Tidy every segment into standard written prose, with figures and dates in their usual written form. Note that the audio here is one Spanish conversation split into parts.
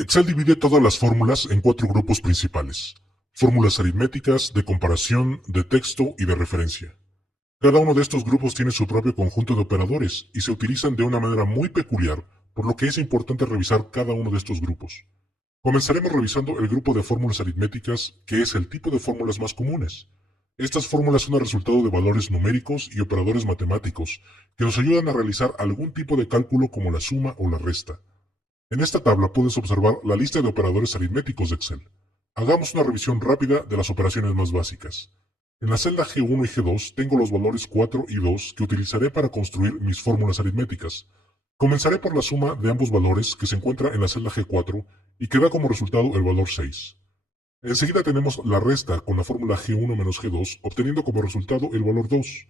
Excel divide todas las fórmulas en cuatro grupos principales: fórmulas aritméticas, de comparación, de texto y de referencia. Cada uno de estos grupos tiene su propio conjunto de operadores y se utilizan de una manera muy peculiar, por lo que es importante revisar cada uno de estos grupos. Comenzaremos revisando el grupo de fórmulas aritméticas, que es el tipo de fórmulas más comunes. Estas fórmulas son el resultado de valores numéricos y operadores matemáticos que nos ayudan a realizar algún tipo de cálculo como la suma o la resta. En esta tabla puedes observar la lista de operadores aritméticos de Excel. Hagamos una revisión rápida de las operaciones más básicas. En la celda G1 y G2 tengo los valores 4 y 2 que utilizaré para construir mis fórmulas aritméticas. Comenzaré por la suma de ambos valores que se encuentra en la celda G4 y que da como resultado el valor 6. Enseguida tenemos la resta con la fórmula G1 menos G2 obteniendo como resultado el valor 2.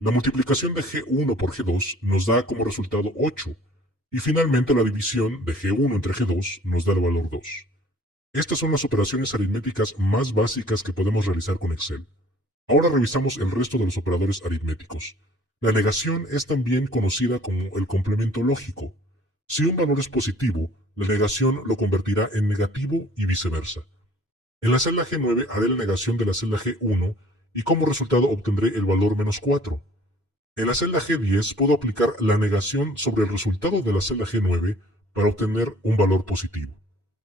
La multiplicación de G1 por G2 nos da como resultado 8. Y finalmente la división de G1 entre G2 nos da el valor 2. Estas son las operaciones aritméticas más básicas que podemos realizar con Excel. Ahora revisamos el resto de los operadores aritméticos. La negación es también conocida como el complemento lógico. Si un valor es positivo, la negación lo convertirá en negativo y viceversa. En la celda G9 haré la negación de la celda G1 y como resultado obtendré el valor menos 4. En la celda G10 puedo aplicar la negación sobre el resultado de la celda G9 para obtener un valor positivo.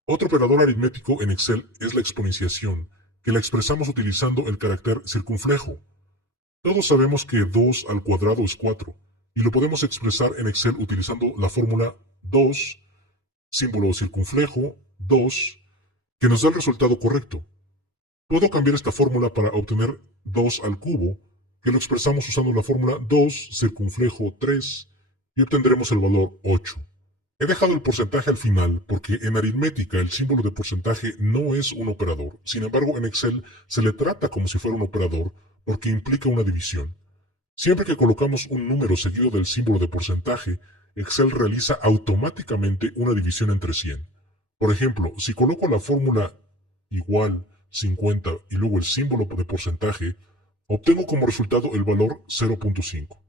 Otro operador aritmético en Excel es la exponenciación, que la expresamos utilizando el carácter circunflejo. Todos sabemos que 2 al cuadrado es 4, y lo podemos expresar en Excel utilizando la fórmula 2, símbolo circunflejo, 2, que nos da el resultado correcto. Puedo cambiar esta fórmula para obtener 2 al cubo, que lo expresamos usando la fórmula 2 circunflejo 3 y obtendremos el valor 8. He dejado el porcentaje al final porque en aritmética el símbolo de porcentaje no es un operador. Sin embargo, en Excel se le trata como si fuera un operador porque implica una división. Siempre que colocamos un número seguido del símbolo de porcentaje, Excel realiza automáticamente una división entre 100. Por ejemplo, si coloco la fórmula igual 50 y luego el símbolo de porcentaje, obtengo como resultado el valor 0.5.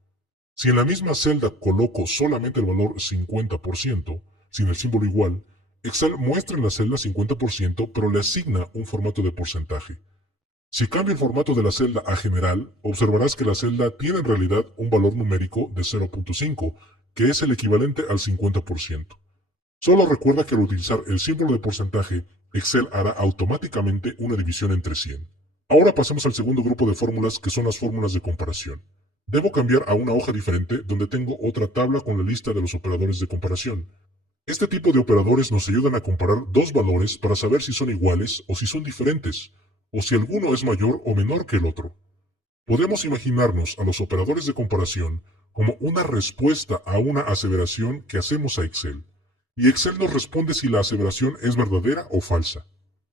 Si en la misma celda coloco solamente el valor 50%, sin el símbolo igual, Excel muestra en la celda 50%, pero le asigna un formato de porcentaje. Si cambio el formato de la celda a general, observarás que la celda tiene en realidad un valor numérico de 0.5, que es el equivalente al 50%. Solo recuerda que al utilizar el símbolo de porcentaje, Excel hará automáticamente una división entre 100. Ahora pasemos al segundo grupo de fórmulas, que son las fórmulas de comparación. Debo cambiar a una hoja diferente donde tengo otra tabla con la lista de los operadores de comparación. Este tipo de operadores nos ayudan a comparar dos valores para saber si son iguales o si son diferentes, o si alguno es mayor o menor que el otro. Podemos imaginarnos a los operadores de comparación como una respuesta a una aseveración que hacemos a Excel, y Excel nos responde si la aseveración es verdadera o falsa.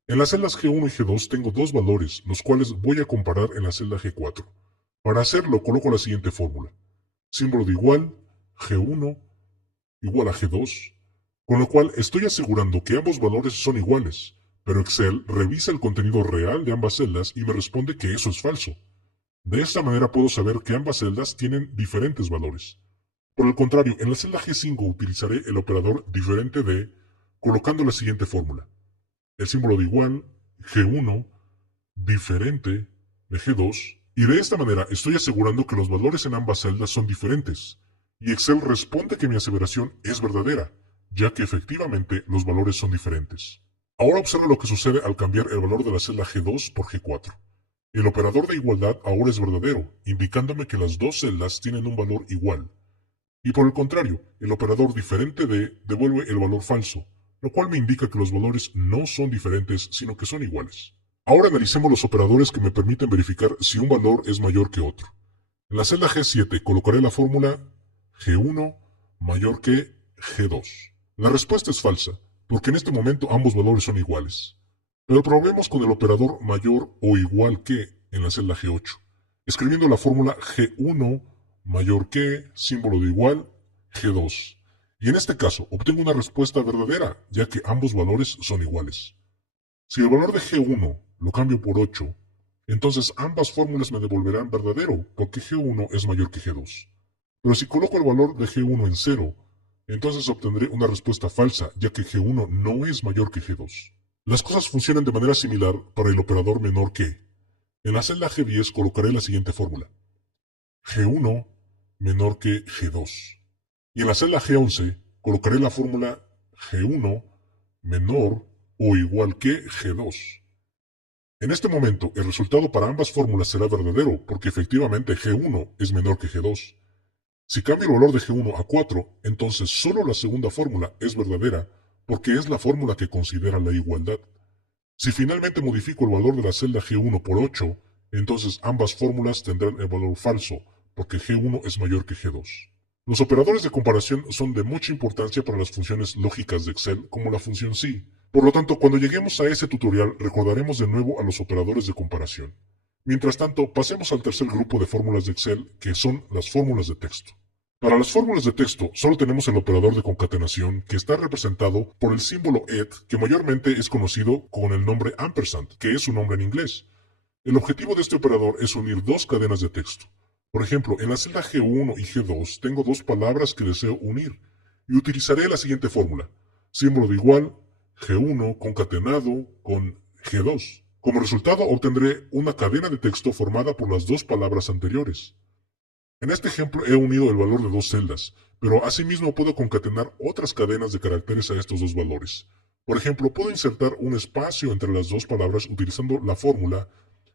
En las celdas G1 y G2 tengo dos valores, los cuales voy a comparar en la celda G4. Para hacerlo coloco la siguiente fórmula: símbolo de igual, G1 igual a G2, con lo cual estoy asegurando que ambos valores son iguales, pero Excel revisa el contenido real de ambas celdas y me responde que eso es falso. De esta manera puedo saber que ambas celdas tienen diferentes valores. Por el contrario, en la celda G5 utilizaré el operador diferente de, colocando la siguiente fórmula: el símbolo de igual, G1, diferente de G2, y de esta manera estoy asegurando que los valores en ambas celdas son diferentes, y Excel responde que mi aseveración es verdadera, ya que efectivamente los valores son diferentes. Ahora observa lo que sucede al cambiar el valor de la celda G2 por G4. El operador de igualdad ahora es verdadero, indicándome que las dos celdas tienen un valor igual. Y por el contrario, el operador diferente de devuelve el valor falso, lo cual me indica que los valores no son diferentes, sino que son iguales. Ahora analicemos los operadores que me permiten verificar si un valor es mayor que otro. En la celda G7 colocaré la fórmula G1 mayor que G2. La respuesta es falsa, porque en este momento ambos valores son iguales. Pero probemos con el operador mayor o igual que en la celda G8, escribiendo la fórmula G1 mayor que, símbolo de igual, G2. Y en este caso obtengo una respuesta verdadera, ya que ambos valores son iguales. Si el valor de G1 lo cambio por 8, entonces ambas fórmulas me devolverán verdadero, porque G1 es mayor que G2. Pero si coloco el valor de G1 en 0, entonces obtendré una respuesta falsa, ya que G1 no es mayor que G2. Las cosas funcionan de manera similar para el operador menor que. En la celda G10 colocaré la siguiente fórmula: G1 menor que G2. Y en la celda G11 colocaré la fórmula G1 menor o igual que G2. En este momento, el resultado para ambas fórmulas será verdadero, porque efectivamente G1 es menor que G2. Si cambio el valor de G1 a 4, entonces solo la segunda fórmula es verdadera, porque es la fórmula que considera la igualdad. Si finalmente modifico el valor de la celda G1 por 8, entonces ambas fórmulas tendrán el valor falso, porque G1 es mayor que G2. Los operadores de comparación son de mucha importancia para las funciones lógicas de Excel, como la función SI. Por lo tanto, cuando lleguemos a ese tutorial, recordaremos de nuevo a los operadores de comparación. Mientras tanto, pasemos al tercer grupo de fórmulas de Excel, que son las fórmulas de texto. Para las fórmulas de texto, solo tenemos el operador de concatenación, que está representado por el símbolo ET, que mayormente es conocido con el nombre ampersand, que es su nombre en inglés. El objetivo de este operador es unir dos cadenas de texto. Por ejemplo, en la celda G1 y G2 tengo dos palabras que deseo unir, y utilizaré la siguiente fórmula: símbolo de igual, G1 concatenado con G2. Como resultado obtendré una cadena de texto formada por las dos palabras anteriores. En este ejemplo he unido el valor de dos celdas, pero asimismo puedo concatenar otras cadenas de caracteres a estos dos valores. Por ejemplo, puedo insertar un espacio entre las dos palabras utilizando la fórmula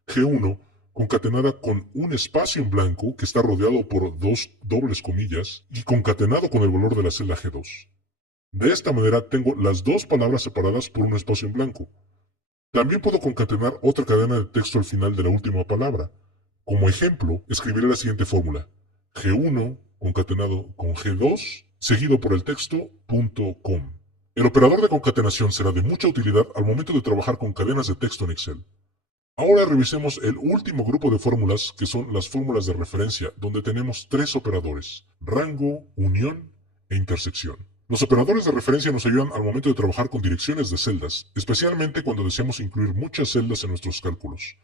G1 concatenada con un espacio en blanco que está rodeado por dos dobles comillas y concatenado con el valor de la celda G2. De esta manera tengo las dos palabras separadas por un espacio en blanco. También puedo concatenar otra cadena de texto al final de la última palabra. Como ejemplo, escribiré la siguiente fórmula: G1 concatenado con G2 seguido por el texto .com. El operador de concatenación será de mucha utilidad al momento de trabajar con cadenas de texto en Excel. Ahora revisemos el último grupo de fórmulas, que son las fórmulas de referencia, donde tenemos tres operadores: rango, unión e intersección. Los operadores de referencia nos ayudan al momento de trabajar con direcciones de celdas, especialmente cuando deseamos incluir muchas celdas en nuestros cálculos.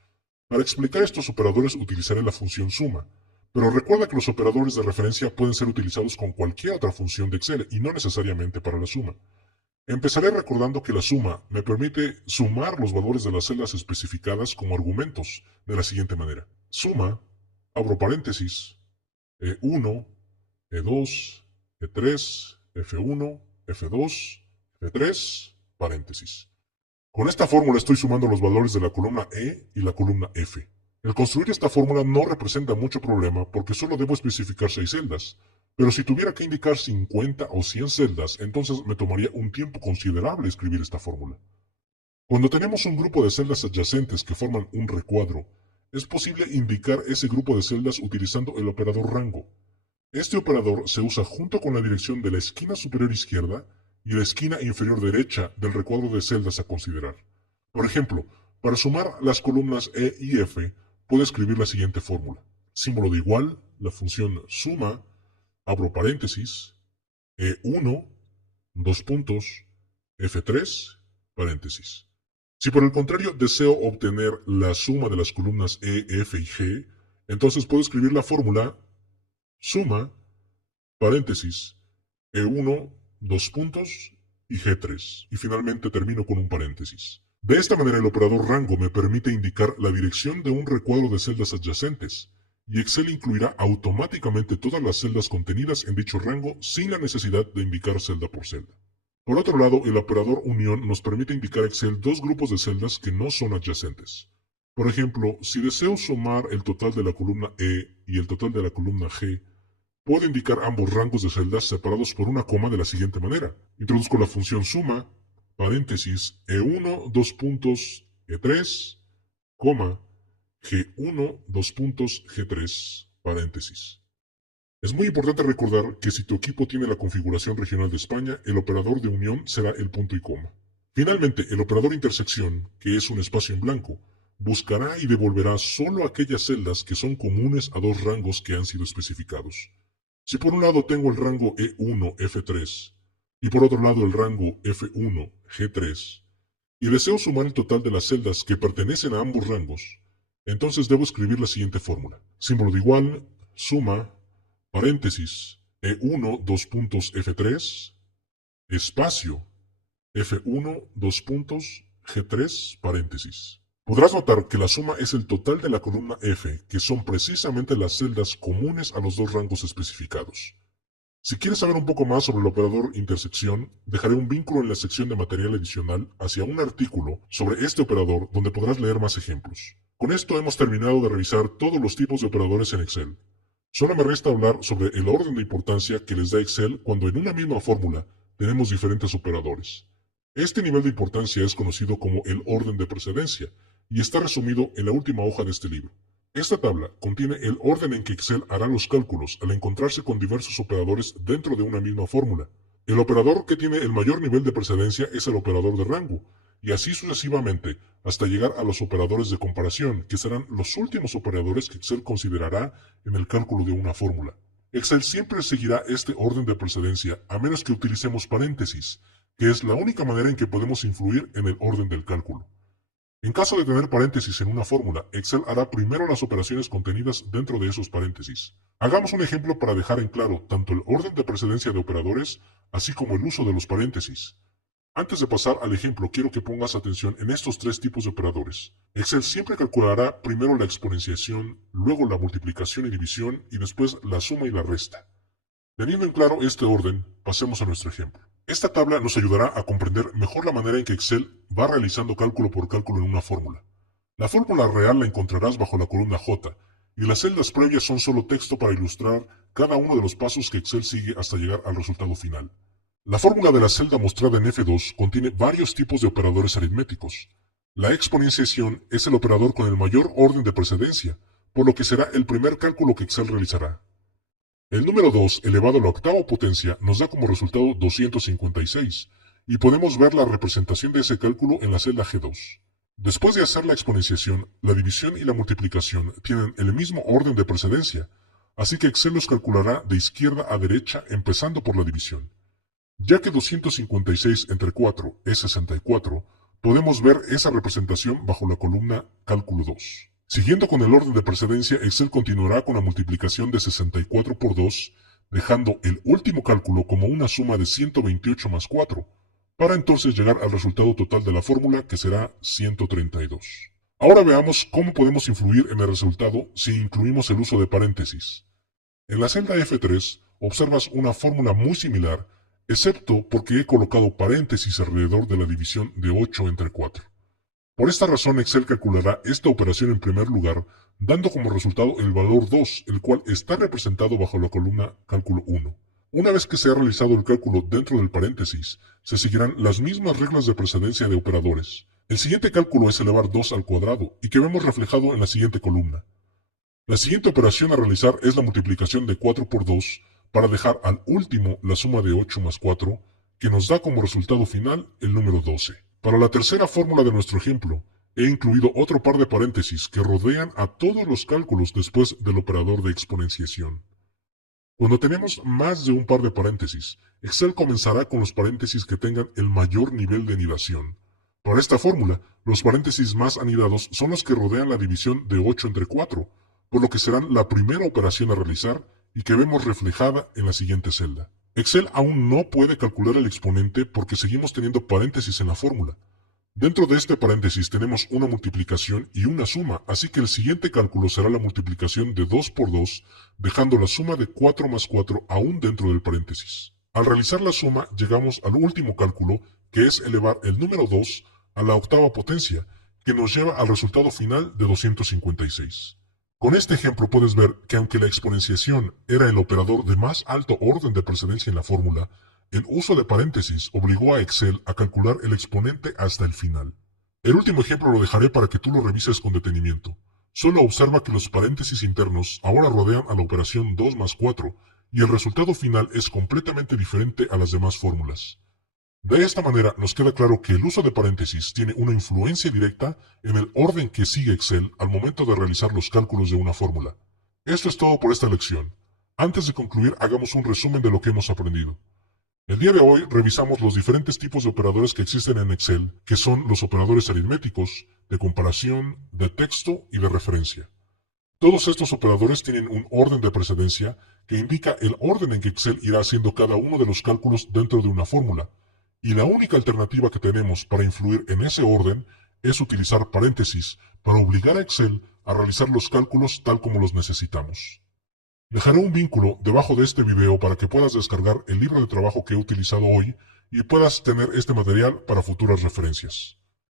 Para explicar estos operadores utilizaré la función suma, pero recuerda que los operadores de referencia pueden ser utilizados con cualquier otra función de Excel y no necesariamente para la suma. Empezaré recordando que la suma me permite sumar los valores de las celdas especificadas como argumentos de la siguiente manera: suma, abro paréntesis, E1, E2, E3, F1, F2, F3, paréntesis. Con esta fórmula estoy sumando los valores de la columna E y la columna F. El construir esta fórmula no representa mucho problema porque solo debo especificar 6 celdas, pero si tuviera que indicar 50 o 100 celdas, entonces me tomaría un tiempo considerable escribir esta fórmula. Cuando tenemos un grupo de celdas adyacentes que forman un recuadro, es posible indicar ese grupo de celdas utilizando el operador rango. Este operador se usa junto con la dirección de la esquina superior izquierda y la esquina inferior derecha del recuadro de celdas a considerar. Por ejemplo, para sumar las columnas E y F, puedo escribir la siguiente fórmula: símbolo de igual, la función suma, abro paréntesis, E1, dos puntos, F3, paréntesis. Si por el contrario deseo obtener la suma de las columnas E, F y G, entonces puedo escribir la fórmula suma, paréntesis, E1, dos puntos y G3, y finalmente termino con un paréntesis. De esta manera el operador rango me permite indicar la dirección de un recuadro de celdas adyacentes, y Excel incluirá automáticamente todas las celdas contenidas en dicho rango sin la necesidad de indicar celda por celda. Por otro lado, el operador unión nos permite indicar a Excel dos grupos de celdas que no son adyacentes. Por ejemplo, si deseo sumar el total de la columna E y el total de la columna G, puedo indicar ambos rangos de celdas separados por una coma de la siguiente manera. Introduzco la función suma, paréntesis, E1, dos puntos, E3, coma, G1, dos puntos, G3, paréntesis. Es muy importante recordar que si tu equipo tiene la configuración regional de España, el operador de unión será el punto y coma. Finalmente, el operador intersección, que es un espacio en blanco, buscará y devolverá solo aquellas celdas que son comunes a dos rangos que han sido especificados. Si por un lado tengo el rango E1, F3, y por otro lado el rango F1, G3, y deseo sumar el total de las celdas que pertenecen a ambos rangos, entonces debo escribir la siguiente fórmula: símbolo de igual, suma, paréntesis, E1 dos puntos F3, espacio, F1 dos puntos G3 paréntesis. Podrás notar que la suma es el total de la columna F, que son precisamente las celdas comunes a los dos rangos especificados. Si quieres saber un poco más sobre el operador intersección, dejaré un vínculo en la sección de material adicional hacia un artículo sobre este operador donde podrás leer más ejemplos. Con esto hemos terminado de revisar todos los tipos de operadores en Excel. Solo me resta hablar sobre el orden de importancia que les da Excel cuando en una misma fórmula tenemos diferentes operadores. Este nivel de importancia es conocido como el orden de precedencia y está resumido en la última hoja de este libro. Esta tabla contiene el orden en que Excel hará los cálculos al encontrarse con diversos operadores dentro de una misma fórmula. El operador que tiene el mayor nivel de precedencia es el operador de rango, y así sucesivamente hasta llegar a los operadores de comparación, que serán los últimos operadores que Excel considerará en el cálculo de una fórmula. Excel siempre seguirá este orden de precedencia a menos que utilicemos paréntesis, que es la única manera en que podemos influir en el orden del cálculo. En caso de tener paréntesis en una fórmula, Excel hará primero las operaciones contenidas dentro de esos paréntesis. Hagamos un ejemplo para dejar en claro tanto el orden de precedencia de operadores, así como el uso de los paréntesis. Antes de pasar al ejemplo, quiero que pongas atención en estos tres tipos de operadores. Excel siempre calculará primero la exponenciación, luego la multiplicación y división, y después la suma y la resta. Teniendo en claro este orden, pasemos a nuestro ejemplo. Esta tabla nos ayudará a comprender mejor la manera en que Excel va realizando cálculo por cálculo en una fórmula. La fórmula real la encontrarás bajo la columna J, y las celdas previas son solo texto para ilustrar cada uno de los pasos que Excel sigue hasta llegar al resultado final. La fórmula de la celda mostrada en F2 contiene varios tipos de operadores aritméticos. La exponenciación es el operador con el mayor orden de precedencia, por lo que será el primer cálculo que Excel realizará. El número 2 elevado a la octava potencia nos da como resultado 256, y podemos ver la representación de ese cálculo en la celda G2. Después de hacer la exponenciación, la división y la multiplicación tienen el mismo orden de precedencia, así que Excel los calculará de izquierda a derecha empezando por la división. Ya que 256 entre 4 es 64, podemos ver esa representación bajo la columna Cálculo 2. Siguiendo con el orden de precedencia, Excel continuará con la multiplicación de 64 por 2, dejando el último cálculo como una suma de 128 más 4, para entonces llegar al resultado total de la fórmula, que será 132. Ahora veamos cómo podemos influir en el resultado si incluimos el uso de paréntesis. En la celda F3 observas una fórmula muy similar, excepto porque he colocado paréntesis alrededor de la división de 8 entre 4. Por esta razón, Excel calculará esta operación en primer lugar, dando como resultado el valor 2, el cual está representado bajo la columna Cálculo 1. Una vez que se ha realizado el cálculo dentro del paréntesis, se seguirán las mismas reglas de precedencia de operadores. El siguiente cálculo es elevar 2 al cuadrado, y que vemos reflejado en la siguiente columna. La siguiente operación a realizar es la multiplicación de 4 por 2, para dejar al último la suma de 8 más 4, que nos da como resultado final el número 12. Para la tercera fórmula de nuestro ejemplo, he incluido otro par de paréntesis que rodean a todos los cálculos después del operador de exponenciación. Cuando tenemos más de un par de paréntesis, Excel comenzará con los paréntesis que tengan el mayor nivel de anidación. Para esta fórmula, los paréntesis más anidados son los que rodean la división de 8 entre 4, por lo que serán la primera operación a realizar y que vemos reflejada en la siguiente celda. Excel aún no puede calcular el exponente porque seguimos teniendo paréntesis en la fórmula. Dentro de este paréntesis tenemos una multiplicación y una suma, así que el siguiente cálculo será la multiplicación de 2 por 2, dejando la suma de 4 más 4 aún dentro del paréntesis. Al realizar la suma, llegamos al último cálculo, que es elevar el número 2 a la octava potencia, que nos lleva al resultado final de 256. Con este ejemplo puedes ver que aunque la exponenciación era el operador de más alto orden de precedencia en la fórmula, el uso de paréntesis obligó a Excel a calcular el exponente hasta el final. El último ejemplo lo dejaré para que tú lo revises con detenimiento. Solo observa que los paréntesis internos ahora rodean a la operación 2 más 4 y el resultado final es completamente diferente a las demás fórmulas. De esta manera nos queda claro que el uso de paréntesis tiene una influencia directa en el orden que sigue Excel al momento de realizar los cálculos de una fórmula. Esto es todo por esta lección. Antes de concluir, hagamos un resumen de lo que hemos aprendido. El día de hoy revisamos los diferentes tipos de operadores que existen en Excel, que son los operadores aritméticos, de comparación, de texto y de referencia. Todos estos operadores tienen un orden de precedencia que indica el orden en que Excel irá haciendo cada uno de los cálculos dentro de una fórmula, y la única alternativa que tenemos para influir en ese orden es utilizar paréntesis para obligar a Excel a realizar los cálculos tal como los necesitamos. Dejaré un vínculo debajo de este video para que puedas descargar el libro de trabajo que he utilizado hoy y puedas tener este material para futuras referencias.